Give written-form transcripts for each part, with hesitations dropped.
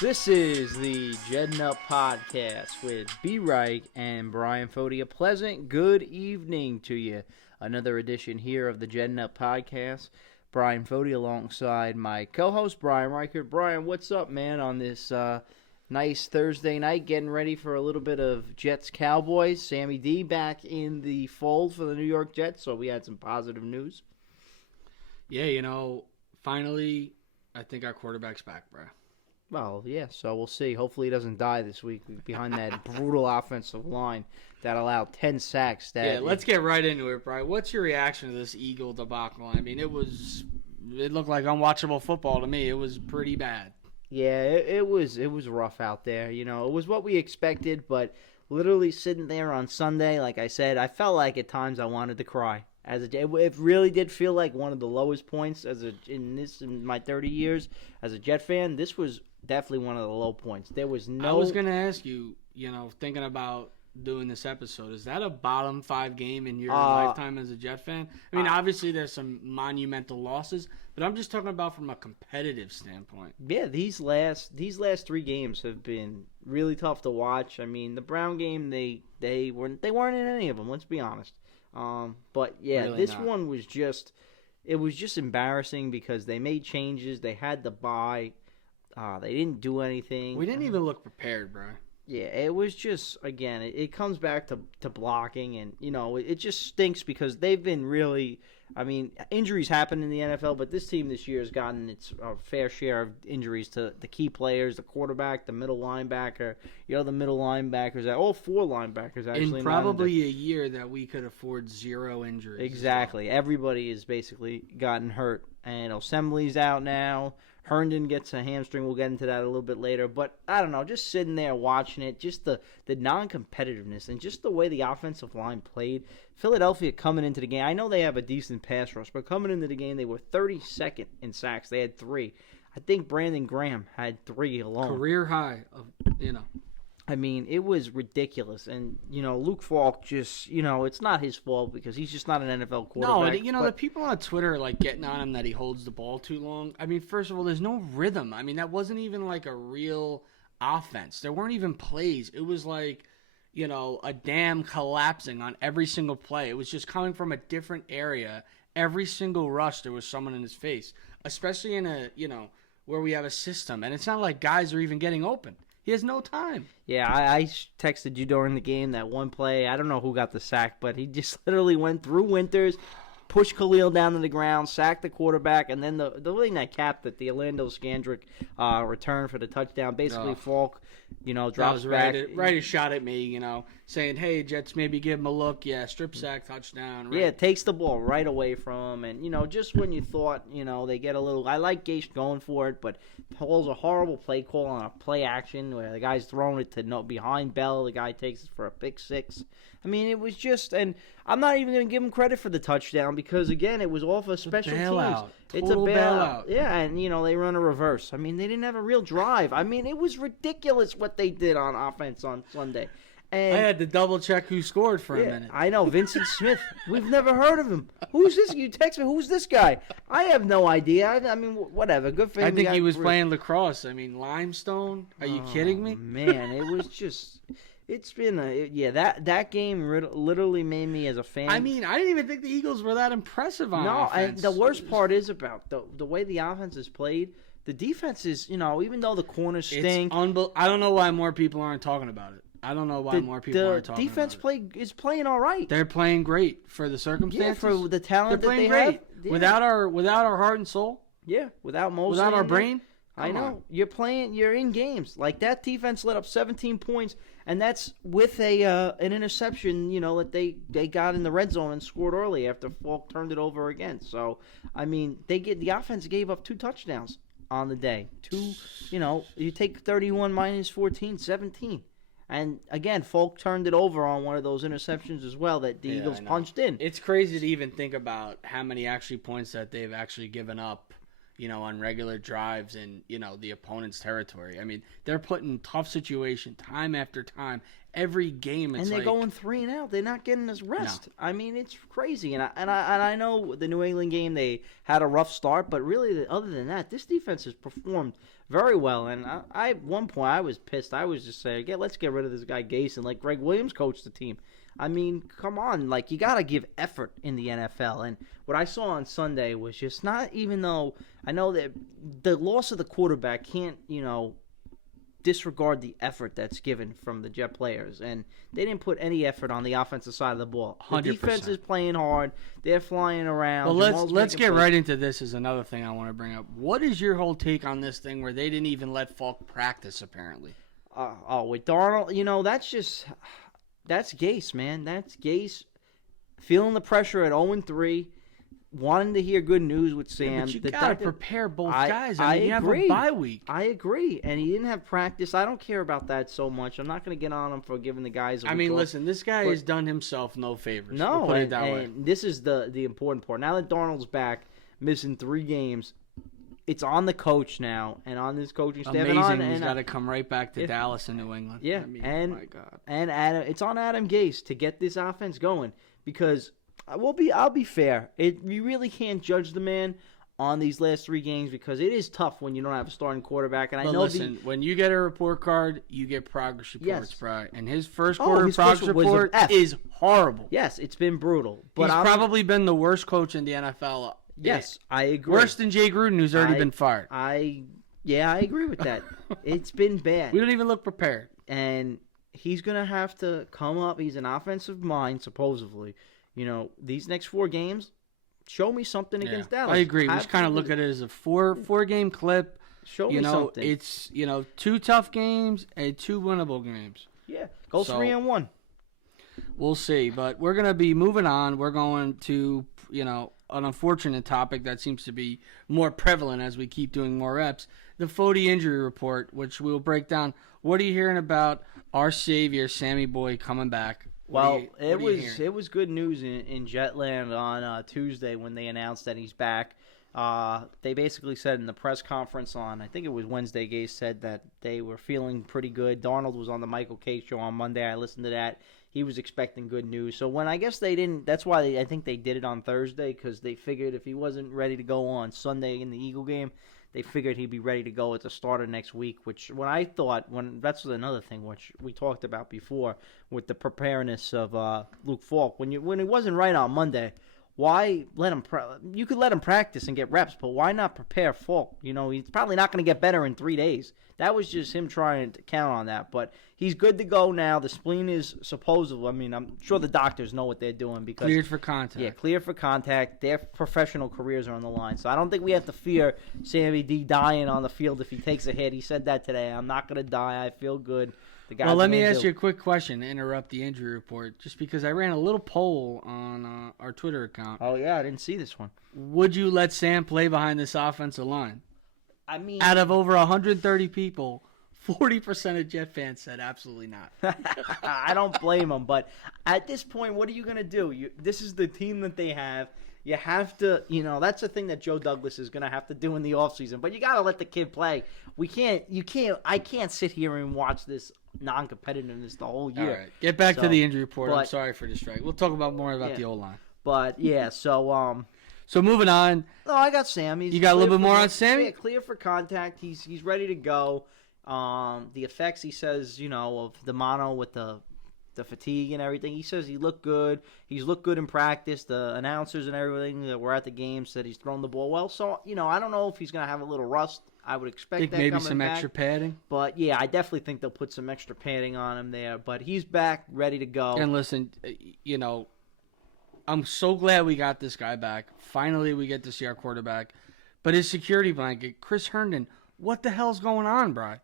This is the Jetting Up Podcast with B-Reich and Bryan Foti. A pleasant good evening to you. Another edition here of the Jetting Up Podcast. Bryan Foti alongside my co-host, Brian Reichert. Brian, what's up, man, on this nice Thursday night, getting ready for a little bit of Jets-Cowboys. Sammy D back in the fold for the New York Jets, so we had some positive news. Yeah, finally, I think our quarterback's back, bro. Well, yeah, so we'll see. Hopefully he doesn't die this week behind that brutal offensive line that allowed 10 sacks. Let's get right into it, Brian. What's your reaction to this Eagle debacle? I mean, it looked like unwatchable football to me. It was pretty bad. Yeah, it was rough out there. It was what we expected, but literally sitting there on Sunday, like I said, I felt like at times I wanted to cry. It really did feel like one of the lowest points in my 30 years as a Jet fan. This was definitely one of the low points. There was no. I was going to ask you, thinking about doing this episode, is that a bottom 5 game in your lifetime as a Jet fan? I mean, obviously there's some monumental losses, but I'm just talking about from a competitive standpoint. Yeah, these last 3 games have been really tough to watch. I mean, the Brown game, they weren't in any of them. Let's be honest. But yeah, really this not. one was just embarrassing because they made changes. They had the bye. They didn't do anything. We didn't even look prepared, bro. Yeah, it was just, again, it comes back to blocking, and, it just stinks because they've been really, I mean, injuries happen in the NFL, but this team this year has gotten its fair share of injuries to the key players, the quarterback, the middle linebacker, the middle linebackers, all 4 linebackers, actually. In probably a year that we could afford 0 injuries. Exactly. Everybody has basically gotten hurt, and Assembly's out now. Herndon gets a hamstring. We'll get into that a little bit later. But, I don't know, just sitting there watching it, just the non-competitiveness and just the way the offensive line played. Philadelphia coming into the game, I know they have a decent pass rush, but coming into the game, they were 32nd in sacks. They had 3. I think Brandon Graham had 3 alone. Career high of. I mean, it was ridiculous. And, Luke Falk just, it's not his fault because he's just not an NFL quarterback. No, the people on Twitter, getting on him that he holds the ball too long. I mean, first of all, there's no rhythm. I mean, that wasn't even like a real offense. There weren't even plays. It was like, a dam collapsing on every single play. It was just coming from a different area. Every single rush, there was someone in his face, especially in where we have a system. And it's not like guys are even getting open. He has no time. Yeah, I texted you during the game that one play. I don't know who got the sack, but he just literally went through Winters, pushed Khalil down to the ground, sacked the quarterback, and then the thing that capped it, the Orlando Scandrick return for the touchdown. Basically, Falk, drops back. Right a shot at me, saying, hey, Jets, maybe give him a look. Yeah, strip sack, touchdown. Right? Yeah, takes the ball right away from him. And, just when you thought, they get a little – I like Gase going for it, but Hall's a horrible play call on a play action where the guy's throwing it to behind Bell. The guy takes it for a pick 6. I mean, it was just – and I'm not even going to give him credit for the touchdown because, again, it was off of special teams. It's a bailout. Yeah, and, they run a reverse. I mean, they didn't have a real drive. I mean, it was ridiculous what they did on offense on Sunday. And I had to double check who scored for a minute. I know, Vincent Smith. We've never heard of him. Who's this? You text me, who's this guy? I have no idea. I mean, whatever. Good for him. I think he was playing lacrosse. I mean, Limestone? Are you kidding me? Man, it was just... It's been that game literally made me as a fan. I mean, I didn't even think the Eagles were that impressive on offense. No, and the worst part is about the way the offense is played. The defense is, even though the corners stink. I don't know why more people aren't talking about it. I don't know why more people aren't talking about it. The defense is playing all right. They're playing great for the circumstances. Yeah, for the talent that they great. have. Yeah. Without our heart and soul. Yeah, without Mosley. Without our brain. I know. You're in games. Like, that defense let up 17 points, and that's with an interception, that they got in the red zone and scored early after Falk turned it over again. So, I mean, the offense gave up 2 touchdowns on the day. You take 31 minus 14, 17. And, again, Falk turned it over on one of those interceptions as well that the Eagles punched in. It's crazy to even think about how many points that they've actually given up, on regular drives in, the opponent's territory. I mean, they're put in tough situation time after time. every game. It's and they're going 3-0. They're not getting this rest. No. I mean, it's crazy. And I know the New England game, they had a rough start, but really, other than that, this defense has performed very well. And at one point, I was pissed. I was just saying, let's get rid of this guy Gase and let Greg Williams coach the team. I mean, come on. Like, you got to give effort in the NFL. And what I saw on Sunday was just not, even though I know that the loss of the quarterback can't, disregard the effort that's given from the Jet players. And they didn't put any effort on the offensive side of the ball. The 100%. Defense is playing hard. They're flying around. Well, let's get right into this is another thing I want to bring up. What is your whole take on this thing where they didn't even let Falk practice, apparently? With Darnold, that's Gase, man. That's Gase feeling the pressure at 0-3. Wanting to hear good news with Sam. Yeah, but you got to prepare both guys. I mean, you have a bye week. I agree. And he didn't have practice. I don't care about that so much. I'm not going to get on him for giving the guys a week off. Listen, this guy has done himself no favors. No, we'll put it that way. This is the important part. Now that Darnold's back, missing 3 games, it's on the coach now and on this coaching staff. Amazing. He's got to come right back to Dallas and New England. Yeah, my God. And Adam, it's on Adam Gase to get this offense going because I'll be fair. You really can't judge the man on these last 3 games because it is tough when you don't have a starting quarterback. And listen, when you get a report card, you get progress reports, Brian. And his first quarter progress report is horrible. Yes, it's been brutal. But he's probably been the worst coach in the NFL. Yes, I agree. Worse than Jay Gruden, who's already been fired. I agree with that. It's been bad. We don't even look prepared. And he's going to have to come up. He's an offensive mind, supposedly. These next 4 games, show me something against Dallas. I agree. We just kind of look at it as a four-game clip. Show me something. It's 2 tough games and 2 winnable games. Yeah, go 3-1. We'll see, but we're gonna be moving on. We're going to an unfortunate topic that seems to be more prevalent as we keep doing more reps. The Foti injury report, which we'll break down. What are you hearing about our savior, Sammy Boy, coming back? Well, it was good news in Jetland on Tuesday when they announced that he's back. They basically said in the press conference on, I think it was Wednesday, Gase said that they were feeling pretty good. Darnold was on the Michael Kay show on Monday. I listened to that. He was expecting good news. So when I guess they didn't, that's why I think they did it on Thursday because they figured if he wasn't ready to go on Sunday in the Eagle game, they figured he'd be ready to go at the start of next week, which that's another thing which we talked about before with the preparedness of Luke Falk. When he wasn't right on Monday, why let him? You could let him practice and get reps, but why not prepare Falk? He's probably not going to get better in 3 days. That was just him trying to count on that, but he's good to go now. The spleen is supposedly. I'm sure the doctors know what they're doing because cleared for contact. Yeah, cleared for contact. Their professional careers are on the line, so I don't think we have to fear Sammy D dying on the field if he takes a hit. He said that today. I'm not going to die. I feel good. Well, let me ask you a quick question to interrupt the injury report, just because I ran a little poll on our Twitter account. Oh, yeah, I didn't see this one. Would you let Sam play behind this offensive line? Out of over 130 people, 40% of Jet fans said absolutely not. I don't blame them, but at this point, what are you going to do? This is the team that they have. You have to, that's the thing that Joe Douglas is going to have to do in the offseason. But you got to let the kid play. I can't sit here and watch this non-competitiveness the whole year. All right. Get back to the injury report. I'm sorry for distracting. We'll talk about more about the O-line. But, yeah, so moving on. No, I got Sam. You got a little bit more on Sammy? Yeah, clear for contact. He's ready to go. The effects, he says, of the mono with the fatigue and everything. He says he looked good. He's looked good in practice. The announcers and everything that were at the game said he's thrown the ball well. So, I don't know if he's going to have a little rust. I would expect that maybe coming some back. extra padding. But, yeah, I definitely think they'll put some extra padding on him there. But he's back, ready to go. And listen, I'm so glad we got this guy back. Finally, we get to see our quarterback. But his security blanket, Chris Herndon, what the hell's going on, Bri?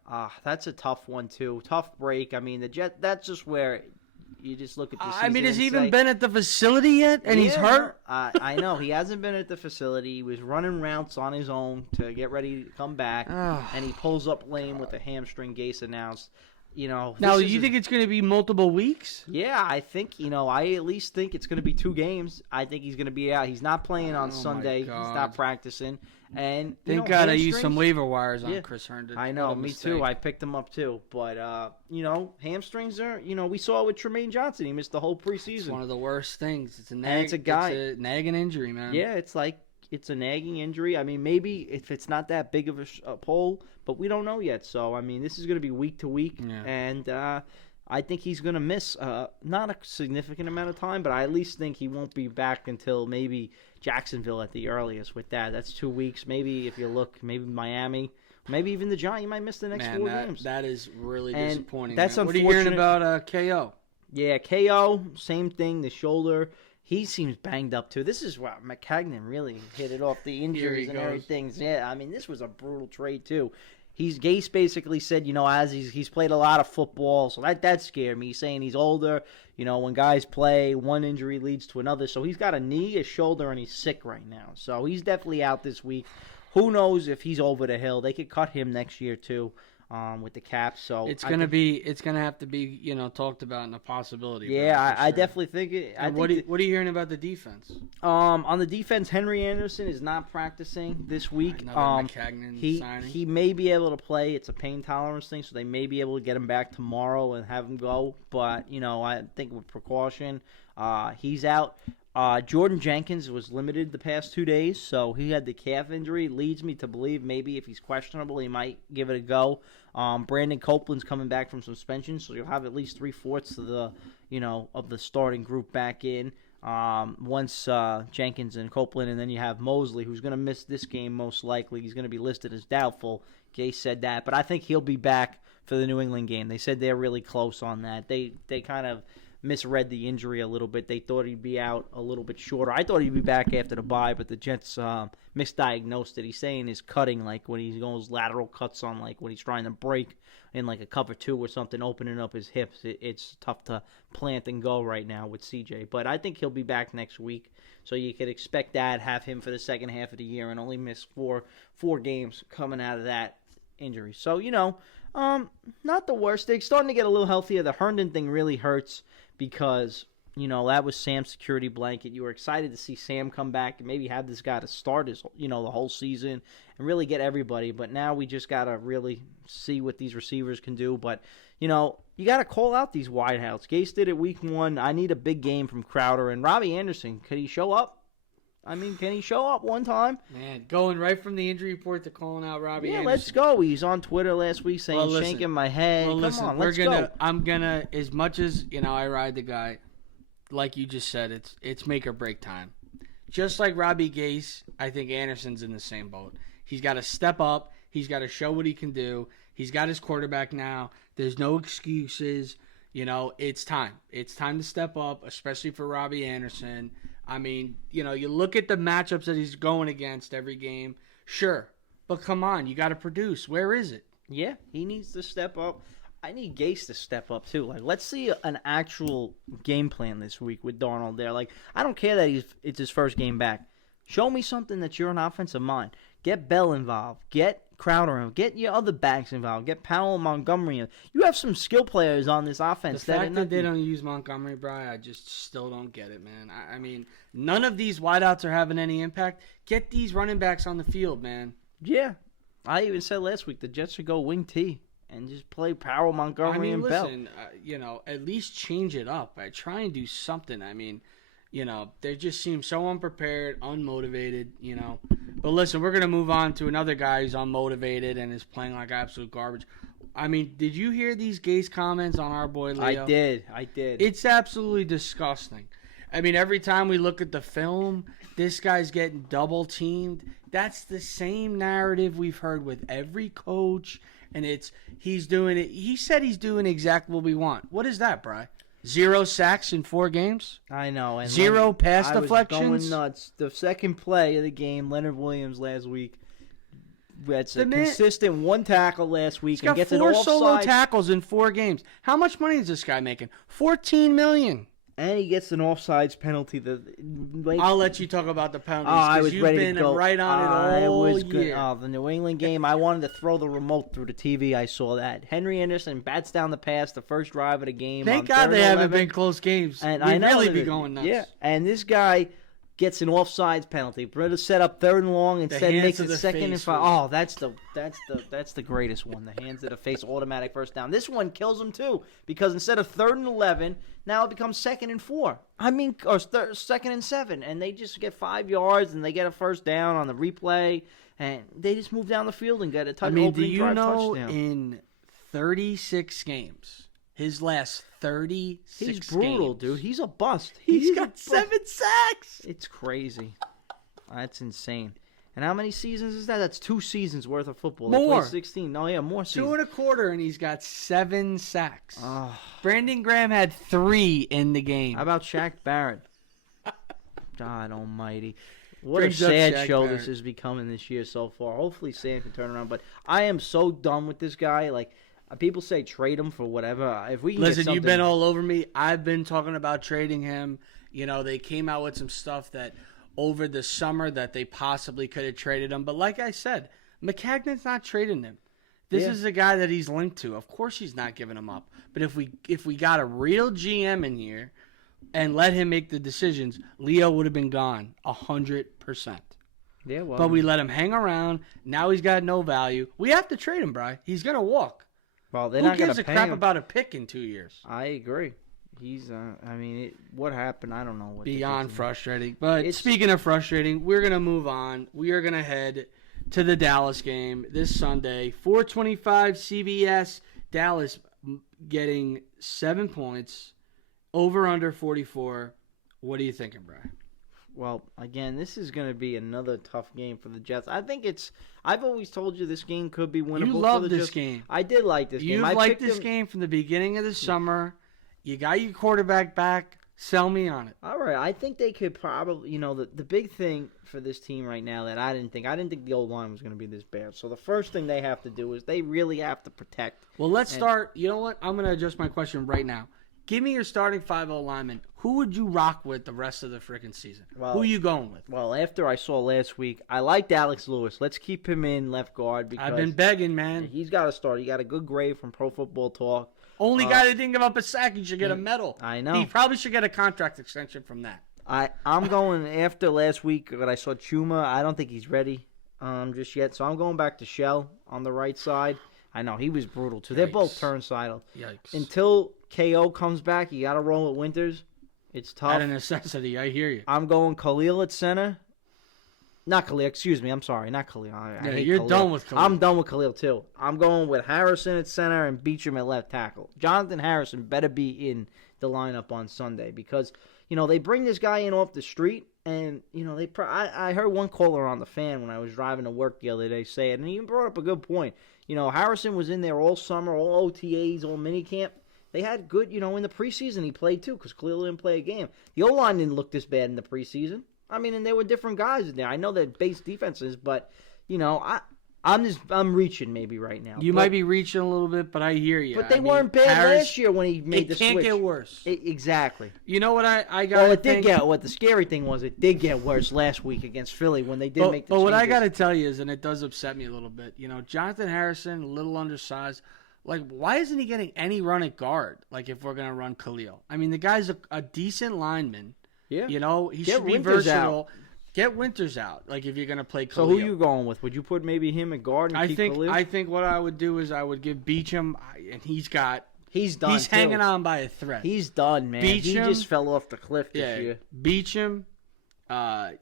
That's a tough one, too. Tough break. The Jet, that's just where you just look at this season. Has he even been at the facility yet? And he's hurt? I know. He hasn't been at the facility. He was running routes on his own to get ready to come back. And he pulls up lame with a hamstring, Gase announced. Now, do you think it's going to be multiple weeks? Yeah, I think, I at least think it's going to be 2 games. I think he's going to be out. He's not playing on Sunday. He's not practicing. And thank God I used some waiver wires on Chris Herndon. I know, me too. I picked him up too. But, hamstrings are, we saw it with Tremaine Johnson. He missed the whole preseason. It's one of the worst things. It's a nagging injury, man. Yeah, it's a nagging injury. I mean, maybe if it's not that big of a pull, but we don't know yet. So, I mean, this is going to be week to week. Yeah. And I think he's going to miss not a significant amount of time, but I at least think he won't be back until maybe Jacksonville at the earliest with that. That's 2 weeks. Maybe if you look, maybe Miami, maybe even the Giants. You might miss the next 4 games. That is really disappointing. That's unfortunate. What are you hearing about KO? Yeah, KO, same thing, the shoulder. He seems banged up, too. This is what McCagnon really hit it off, the injuries and everything. Yeah, I mean, this was a brutal trade, too. Gase basically said, as he's played a lot of football, so that scared me. He's saying he's older. When guys play, one injury leads to another. So he's got a knee, a shoulder, and he's sick right now. So he's definitely out this week. Who knows if he's over the hill? They could cut him next year, too. With the cap, so it's gonna have to be talked about in a possibility. Yeah, I definitely think it. What are you hearing about the defense? On the defense, Henry Anderson is not practicing this week. He may be able to play. It's a pain tolerance thing, so they may be able to get him back tomorrow and have him go. But I think with precaution, he's out. Jordan Jenkins was limited the past 2 days, so he had the calf injury. Leads me to believe maybe if he's questionable, he might give it a go. Brandon Copeland's coming back from suspension, so you'll have at least 3/4 of the, of the starting group back in once Jenkins and Copeland, and then you have Mosley, who's going to miss this game most likely. He's going to be listed as doubtful. Gase said that, but I think he'll be back for the New England game. They said they're really close on that. They kind of misread the injury a little bit. They thought he'd be out a little bit shorter. I thought he'd be back after the bye, but the Jets misdiagnosed it. He's saying his cutting, like when he goes lateral cuts on, like when he's trying to break in like a cover 2 or something, opening up his hips. It's tough to plant and go right now with CJ. But I think he'll be back next week. So you could expect that, have him for the second half of the year and only miss four games coming out of that injury. So, not the worst. They're starting to get a little healthier. The Herndon thing really hurts because, that was Sam's security blanket. You were excited to see Sam come back and maybe have this guy to start his, the whole season and really get everybody. But now we just got to really see what these receivers can do. But, you got to call out these wideouts. Gase did it week 1. I need a big game from Crowder. And Robbie Anderson, could he show up? I mean, can he show up one time? Man, going right from the injury report to calling out Robbie Anderson. Yeah, let's go. He's on Twitter last week saying, shaking my head. Come on, let's go. I'm going to, as much as, I ride the guy, like you just said, it's make or break time. Just like Robbie Gase, I think Anderson's in the same boat. He's got to step up. He's got to show what he can do. He's got his quarterback now. There's no excuses. It's time. It's time to step up, especially for Robbie Anderson. I mean, you look at the matchups that he's going against every game. Sure, but come on, you got to produce. Where is it? Yeah, he needs to step up. I need Gase to step up too. Like, let's see an actual game plan this week with Darnold there. Like, I don't care that it's his first game back. Show me something that you're an offensive mind. Get Bell involved. Get Crowder involved. Get your other backs involved. Get Powell and Montgomery involved. You have some skill players on this offense. The fact that they don't use Montgomery, Brian, I just still don't get it, man. I mean, none of these wideouts are having any impact. Get these running backs on the field, man. Yeah. I even said last week the Jets should go wing T and just play Powell, Montgomery, and Bell. At least change it up. Try and do something. I mean, they just seem so unprepared, unmotivated, But listen, we're going to move on to another guy who's unmotivated and is playing like absolute garbage. I mean, did you hear these Gase comments on our boy Leo? I did. It's absolutely disgusting. I mean, every time we look at the film, this guy's getting double-teamed. That's the same narrative we've heard with every coach, and he's doing it. He said he's doing exactly what we want. What is that, Bri? 0 sacks in 4 games? I know. And 0 pass deflections? I was going nuts. The second play of the game, Leonard Williams last week, that's a consistent 1 tackle last week. He's got 4 solo tackles in 4 games. How much money is this guy making? $14 million. And he gets an offsides penalty. I'll let you talk about the penalties. I was you've ready been to go. right on it all year. The New England game, I wanted to throw the remote through the TV. I saw that. Henry Anderson bats down the pass, the first drive of the game. Thank God they haven't been close games. And We'd I know really be going nuts. Yeah, and this guy gets an offsides penalty. Brita set up 3rd and long, instead makes it 2nd and 5. Oh, that's the greatest one. The hands to the face, automatic first down. This one kills him too, because instead of 3rd and 11, now it becomes 2nd and 4. I mean, or 2nd and 7, and they just get 5 yards and they get a first down on the replay, and they just move down the field and get a touchdown. I mean, do you know in 36 games? His last 36 He's brutal, games. dude. He's a bust. He's got 7 sacks. It's crazy. That's insane. And how many seasons is that? That's 2 seasons worth of football. More. They played 16. No, yeah, more seasons. 2 1/4, and he's got 7 sacks. Oh. Brandon Graham had 3 in the game. How about Shaq Barrett? God almighty. What Brings a up sad Shaq show Barrett. this is becoming this year so far. Hopefully Sam can turn around. But I am so done with this guy. Like, people say trade him for whatever. If we can get Listen, something... you've been all over me. I've been talking about trading him. You know, they came out with some stuff that over the summer that they possibly could have traded him. But like I said, McCagnon's not trading him. This is a guy that he's linked to. Of course he's not giving him up. But if we got a real GM in here and let him make the decisions, Leo would have been gone 100%. Yeah, well... But we let him hang around. Now he's got no value. We have to trade him, Bri. He's going to walk. Well, they're Who not gives a pay crap him. about a pick in 2 years? I agree. He's, what happened? I don't know. What Beyond frustrating. But speaking of frustrating, we're going to move on. We are going to head to the Dallas game this Sunday. 4:25 CBS. Dallas getting 7 points. Over under 44. What are you thinking, Brian? Well, again, this is going to be another tough game for the Jets. I think I've always told you this game could be winnable. You for love the this Jets. game. I did like this game. You've liked this game from the beginning of the summer. You got your quarterback back. Sell me on it. All right. I think they could probably, the big thing for this team right now that I didn't think the old line was going to be this bad. So the first thing they have to do is they really have to protect. Well, let's start. You know what? I'm going to adjust my question right now. Give me your starting 5-0 lineman. Who would you rock with the rest of the freaking season? Who are you going with? Well, after I saw last week, I liked Alex Lewis. Let's keep him in left guard because I've been begging, man. He's got to start. He got a good grade from Pro Football Talk. Only guy that didn't give up a sack, he should get a medal. I know. He probably should get a contract extension from that. I'm going after last week when I saw Chuma. I don't think he's ready just yet. So I'm going back to Shell on the right side. I know, he was brutal, too. They're both turnstile. Yikes. Until KO comes back, you got to roll with Winters. It's tough. Out of necessity, I hear you. I'm going Khalil at center. Not Khalil, excuse me. I'm sorry, not Khalil. I hate you're Khalil. done with Khalil. I'm done with Khalil, too. I'm going with Harrison at center and Beachum at left tackle. Jonathan Harrison better be in the lineup on Sunday because, they bring this guy in off the street, and, I heard one caller on the fan when I was driving to work the other day say it, and he even brought up a good point. Harrison was in there all summer, all OTAs, all minicamp. They had good, in the preseason he played too because Khalil didn't play a game. The O-line didn't look this bad in the preseason. I mean, and there were different guys in there. I know they're base defenses, but, I'm reaching maybe right now. You might be reaching a little bit, but I hear you. But they weren't bad last year when he made the switch. It can't get worse. Exactly. You know what I got? Well, it did get. What the scary thing was, it did get worse last week against Philly when they did make the changes. But what I got to tell you is, and it does upset me a little bit, Jonathan Harrison, a little undersized. Like, why isn't he getting any run at guard? Like, if we're going to run Khalil. I mean, the guy's a decent lineman. Yeah. He should be versatile. Get Winters out, like if you're going to play Khalil. So who you going with? Would you put maybe him at guard and keep Khalil? I think what I would do is I would give Beachum, and he's done. He's too. hanging on by a thread. He's done, man. He just fell off the cliff this year. Beachum,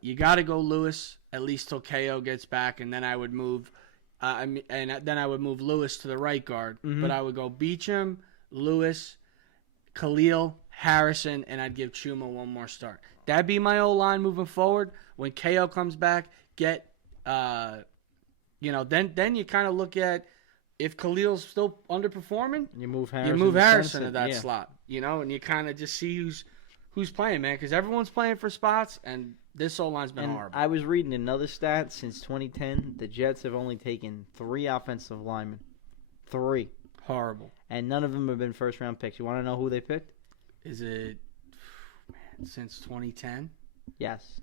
you got to go Lewis at least till KO gets back, and then I would move. Then I would move Lewis to the right guard. Mm-hmm. But I would go Beachum, Lewis, Khalil, Harrison, and I'd give Chuma one more start. That'd be my O-line moving forward. When KO comes back, then you kind of look at if Khalil's still underperforming, you move Harrison to that slot, and you kind of just see who's playing, man, because everyone's playing for spots, and this O-line's been horrible. I was reading another stat since 2010. The Jets have only taken 3 offensive linemen. 3. Horrible. And none of them have been first-round picks. You want to know who they picked? Is it since 2010? Yes.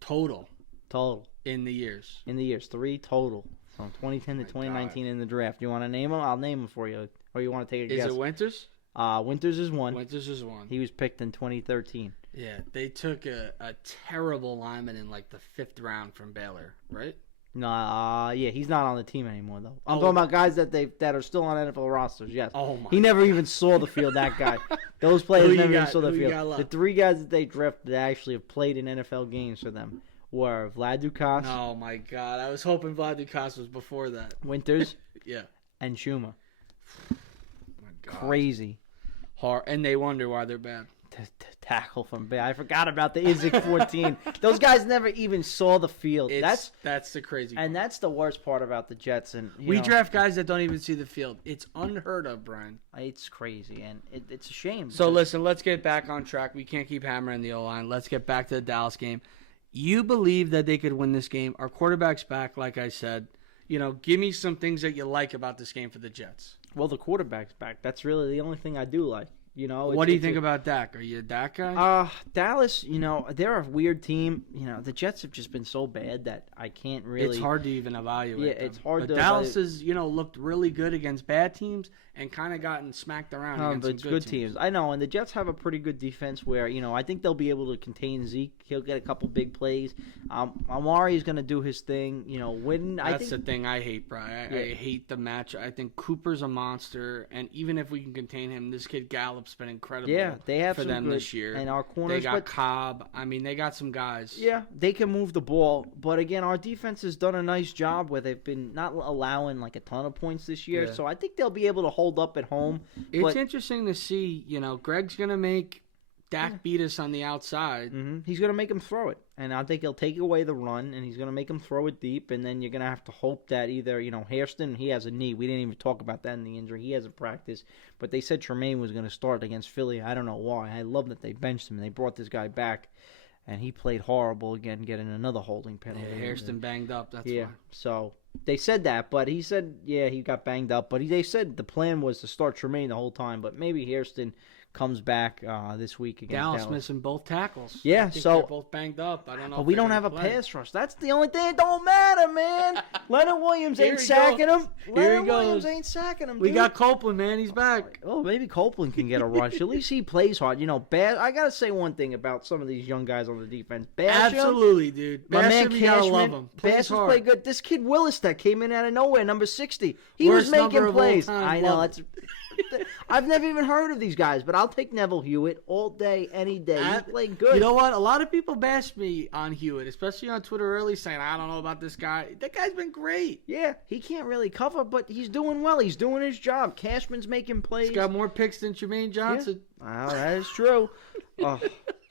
Total Total. in the years. In the years. 3 total. From 2010 to 2019 in the draft. You want to name them? I'll name them for you. Or you want to take a guess? Is it Winters? Winters is one. Winters is one. He was picked in 2013. Yeah, they took a terrible lineman in like the 5th round from Baylor, right? No, yeah, he's not on the team anymore though. I'm talking about guys that are still on NFL rosters. Yes. Oh my. He never even saw the field. That guy. Those players never even saw the Who you field. got The 3 guys that they drafted that actually have played in NFL games for them were Vlad Dukas, Oh my God! I was hoping Vlad Dukas was before that. Winters, Yeah. and Schumer. Oh my God. Crazy. Hard, and they wonder why they're bad. Tackle from Bay. I forgot about the Isaac 14. Those guys never even saw the field. That's the crazy part. And that's the worst part about the Jets. And we draft guys that don't even see the field. It's unheard of, Brian. It's crazy, and it's a shame. So listen, let's get back on track. We can't keep hammering the O-line. Let's get back to the Dallas game. You believe that they could win this game. Our quarterback's back, like I said. Give me some things that you like about this game for the Jets. Well, the quarterback's back. That's really the only thing I do like. What do you think about Dak? Are you a Dak guy? Dallas, they're a weird team. The Jets have just been so bad that I can't really. It's hard to even evaluate. Yeah, them. it's hard. But Dallas has, looked really good against bad teams and kind of gotten smacked around against but some good teams. I know, and the Jets have a pretty good defense where I think they'll be able to contain Zeke. He'll get a couple big plays. Amari's going to do his thing. That's the thing I hate, Brian. I hate the match. I think Cooper's a monster, and even if we can contain him, this kid Gallup's been incredible. Yeah, they have for some them good, this year. And our corners, they got Cobb. I mean, they got some guys. Yeah, they can move the ball, but again, our defense has done a nice job where they've been not allowing like a ton of points this year. Yeah. So I think they'll be able to hold up at home. It's interesting to see. Greg's gonna make Dak beat us on the outside. Mm-hmm. He's going to make him throw it. And I think he'll take away the run, and he's going to make him throw it deep. And then you're going to have to hope that either, Hairston, he has a knee. We didn't even talk about that in the injury. He hasn't practiced. But they said Tremaine was going to start against Philly. I don't know why. I love that they benched him. They brought this guy back, and he played horrible again, getting another holding penalty. Yeah, Hairston banged up. That's why. So they said that, but he said, he got banged up. But they said the plan was to start Tremaine the whole time. But maybe Hairston comes back this week against Dallas. Missing both tackles. Yeah, I think so they're both banged up. I don't know. But we don't have a pass rush. That's the only thing that don't matter, man. Leonard Williams ain't sacking him. Leonard Williams ain't sacking him. We got Copeland, man. He's back. Oh, maybe Copeland can get a rush. At least he plays hard. I gotta say one thing about some of these young guys on the defense. Basham, absolutely, dude. My man Basham, you gotta love him. Basham played good. This kid Willis that came in out of nowhere, number 60. He was making plays. I know. I've never even heard of these guys, but I'll take Neville Hewitt all day, any day. He played good. You know what? A lot of people bashed me on Hewitt, especially on Twitter early, saying, I don't know about this guy. That guy's been great. Yeah, he can't really cover, but he's doing well. He's doing his job. Cashman's making plays. He's got more picks than Jermaine Johnson. Yeah. Well, that is true.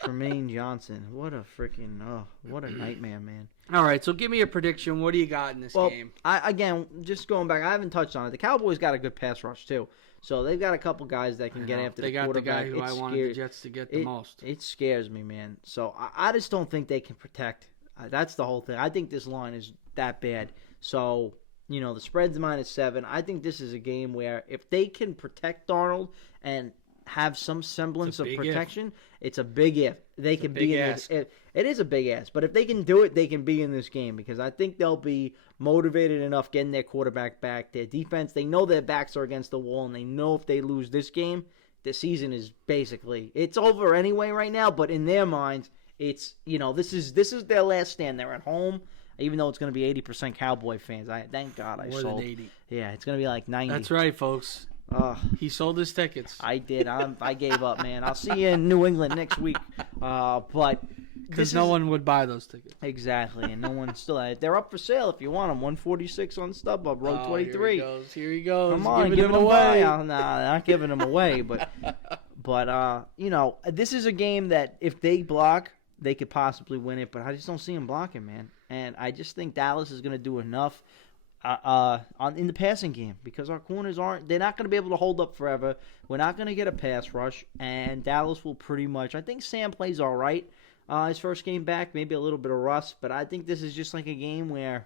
Jermaine Johnson. What a nightmare, man. All right, so give me a prediction. What do you got in this game? Again, just going back, I haven't touched on it. The Cowboys got a good pass rush, too. So they've got a couple guys that can get after the quarterback. They got the guy who I wanted the Jets to get the most. It scares me, man. So I just don't think they can protect. That's the whole thing. I think this line is that bad. So, the spread's -7. I think this is a game where if they can protect Darnold and have some semblance of protection, it's a big if. They can be in this. It is a big ask, but if they can do it, they can be in this game because I think they'll be motivated enough getting their quarterback back. Their defense, they know their backs are against the wall, and they know if they lose this game, the season is it's over anyway right now. But in their minds, it's this is their last stand. They're at home, even though it's going to be 80% Cowboy fans. Thank God I sold. More than 80. Yeah, it's going to be like 90. That's right, folks. He sold his tickets. I did. I gave up, man. I'll see you in New England next week. But because no one would buy those tickets. Exactly, and no one still. They're up for sale if you want them. $146 on StubHub, row 23. Here he goes. Come on, give them away. Nah, not giving them away, but this is a game that if they block, they could possibly win it. But I just don't see them blocking, man. And I just think Dallas is going to do enough. In the passing game because our corners they're not going to be able to hold up forever. We're not going to get a pass rush, and Dallas will pretty much. I think Sam plays all right. His first game back, maybe a little bit of rust, but I think this is just like a game where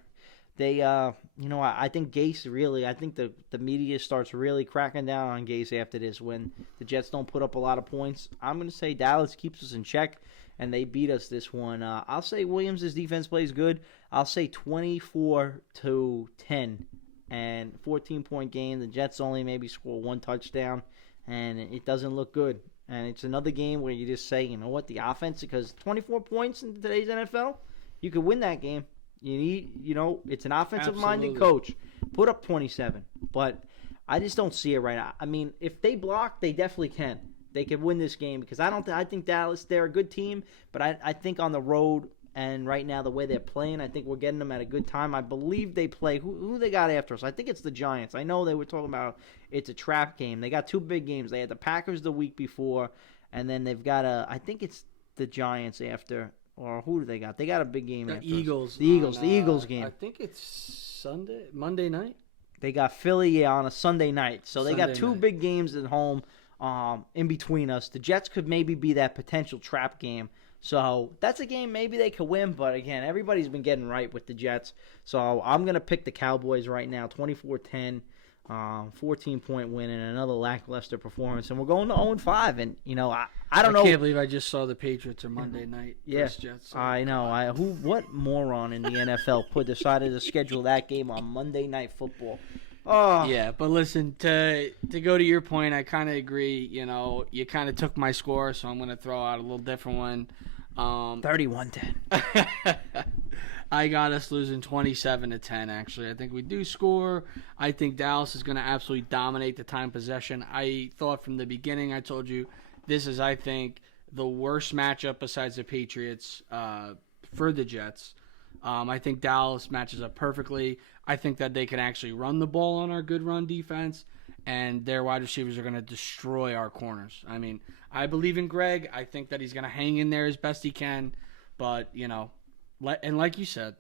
they, I think Gase really, I think the media starts really cracking down on Gase after this when the Jets don't put up a lot of points. I'm going to say Dallas keeps us in check, and they beat us this one. I'll say Williams' defense plays good. I'll say 24-10 and 14-point game. The Jets only maybe score one touchdown, and it doesn't look good. And it's another game where you just say, you know what, the offense, because 24 points in today's NFL, you could win that game. You need, it's an offensive-minded coach. Put up 27. But I just don't see it right now. I mean, if they block, they definitely can. They could win this game because I think Dallas, they're a good team. But I think on the road and right now the way they're playing, I think we're getting them at a good time. I believe they play. Who they got after us? I think it's the Giants. I know they were talking about it's a trap game. They got two big games. They had the Packers the week before, and then they've got I think it's the Giants after. Or who do they got? They got a big game. The Eagles. The Eagles game. I think it's Monday night. They got Philly on a Sunday night. So they got two big games at home in between us. The Jets could maybe be that potential trap game. So that's a game maybe they could win. But, again, everybody's been getting right with the Jets. So I'm going to pick the Cowboys right now, 24-10. 14-point win and another lackluster performance, and we're going to 0-5. And I don't know. I can't believe I just saw the Patriots are Monday night. Yes, Jets. So. I know. What moron in the NFL decided to schedule that game on Monday Night Football? Oh. Yeah, but listen, to go to your point, I kind of agree. You kind of took my score, so I'm going to throw out a little different one. 31-10. I got us losing 27-10, actually. I think we do score. I think Dallas is going to absolutely dominate the time possession. I thought from the beginning, I told you, this is, I think, the worst matchup besides the Patriots for the Jets. I think Dallas matches up perfectly. I think that they can actually run the ball on our good run defense, and their wide receivers are going to destroy our corners. I mean, I believe in Greg. I think that he's going to hang in there as best he can, but, and like you said,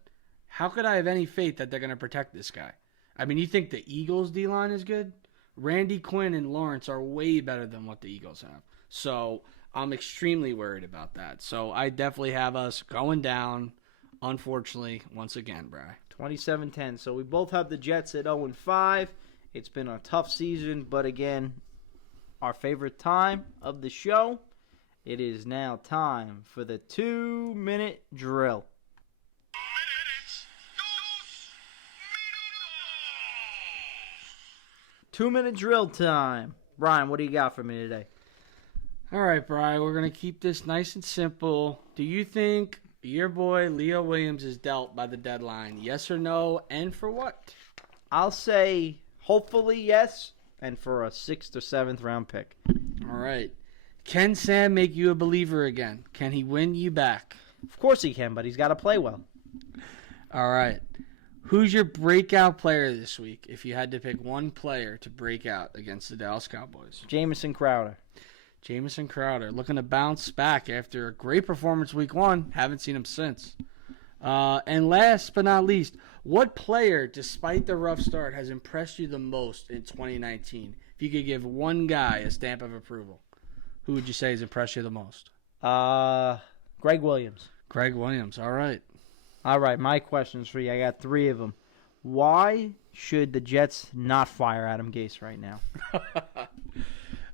how could I have any faith that they're going to protect this guy? I mean, you think the Eagles' D-line is good? Randy Quinn and Lawrence are way better than what the Eagles have. So I'm extremely worried about that. So I definitely have us going down, unfortunately, once again, Bri. 27-10. So we both have the Jets at 0-5. It's been a tough season, but again, our favorite time of the show, it is now time for the 2-minute drill. 2-minute drill time. Brian, what do you got for me today? All right, Brian, we're going to keep this nice and simple. Do you think your boy Leo Williams is dealt by the deadline? Yes or no, and for what? I'll say hopefully yes, and for a 6th or 7th round pick. All right. Can Sam make you a believer again? Can he win you back? Of course he can, but he's got to play well. All right. Who's your breakout player this week if you had to pick one player to break out against the Dallas Cowboys? Jamison Crowder. Jamison Crowder looking to bounce back after a great performance week 1. Haven't seen him since. And last but not least, what player, despite the rough start, has impressed you the most in 2019? If you could give one guy a stamp of approval, who would you say has impressed you the most? Greg Williams. Greg Williams, all right. All right, my questions for you. I got 3 of them. Why should the Jets not fire Adam Gase right now?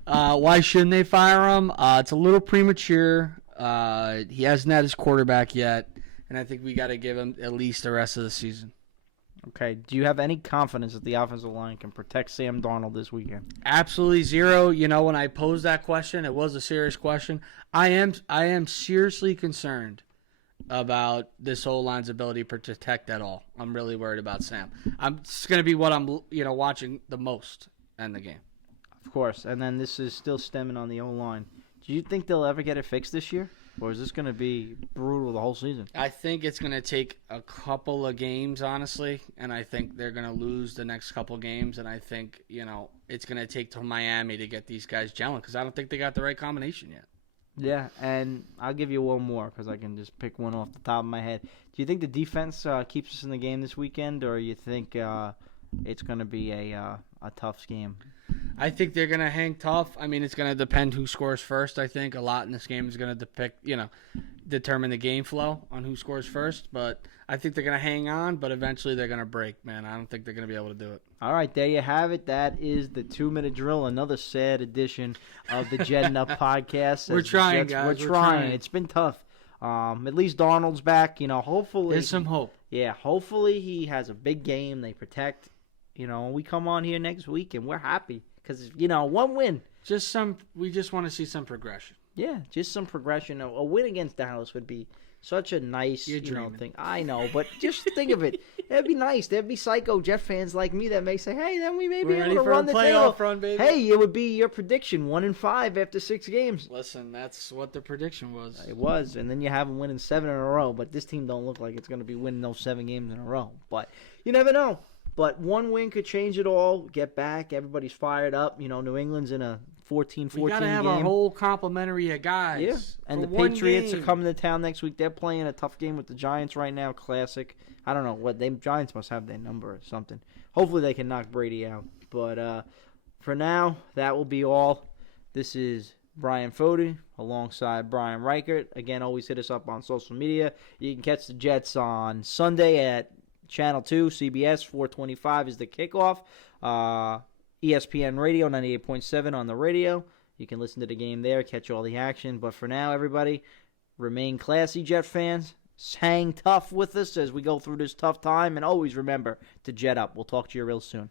Why shouldn't they fire him? It's a little premature. He hasn't had his quarterback yet, and I think we got to give him at least the rest of the season. Okay. Do you have any confidence that the offensive line can protect Sam Darnold this weekend? Absolutely zero. When I posed that question, it was a serious question. I am seriously concerned about this whole line's ability to protect at all. I'm really worried about Sam. It's going to be what I'm watching the most in the game. Of course. And then this is still stemming on the O-line. Do you think they'll ever get it fixed this year? Or is this going to be brutal the whole season? I think it's going to take a couple of games, honestly, and I think they're going to lose the next couple of games, and I think, it's going to take to Miami to get these guys gelling because I don't think they got the right combination yet. Yeah, and I'll give you one more because I can just pick one off the top of my head. Do you think the defense keeps us in the game this weekend, or you think it's going to be a tough game? I think they're going to hang tough. I mean, it's going to depend who scores first, I think. A lot in this game is going to depict, determine the game flow on who scores first. But I think they're going to hang on, but eventually they're going to break, man. I don't think they're going to be able to do it. All right, there you have it. That is the 2-minute drill, another sad edition of the Jetting Up podcast. We're trying, guys. We're trying. It's been tough. At least Darnold's back. Hopefully. There's some hope. Yeah, hopefully he has a big game. They protect. We come on here next week, and we're happy. Because, one win. We just want to see some progression. Yeah, just some progression. A win against Dallas would be such a nice, thing. I know, but just think of it. It'd be nice. There'd be psycho Jet fans like me that may say, "Hey, then we may be able to run the table." Baby. Hey, it would be your prediction, 1-5 after 6 games. Listen, that's what the prediction was. It was, and then you have them winning 7 in a row. But this team don't look like it's going to be winning those 7 games in a row. But you never know. But one win could change it all. Get back. Everybody's fired up. New England's in a 14-14 game. We got to have our whole complementary of guys. Yeah, and the Patriots are coming to town next week. They're playing a tough game with the Giants right now. Classic. I don't know what Giants must have their number or something. Hopefully they can knock Brady out. But for now, that will be all. This is Bryan Foti alongside Brian Reichert. Again, always hit us up on social media. You can catch the Jets on Sunday at Channel 2, CBS, 425 is the kickoff. ESPN Radio, 98.7 on the radio. You can listen to the game there, catch all the action. But for now, everybody, remain classy, Jet fans. Hang tough with us as we go through this tough time. And always remember to jet up. We'll talk to you real soon.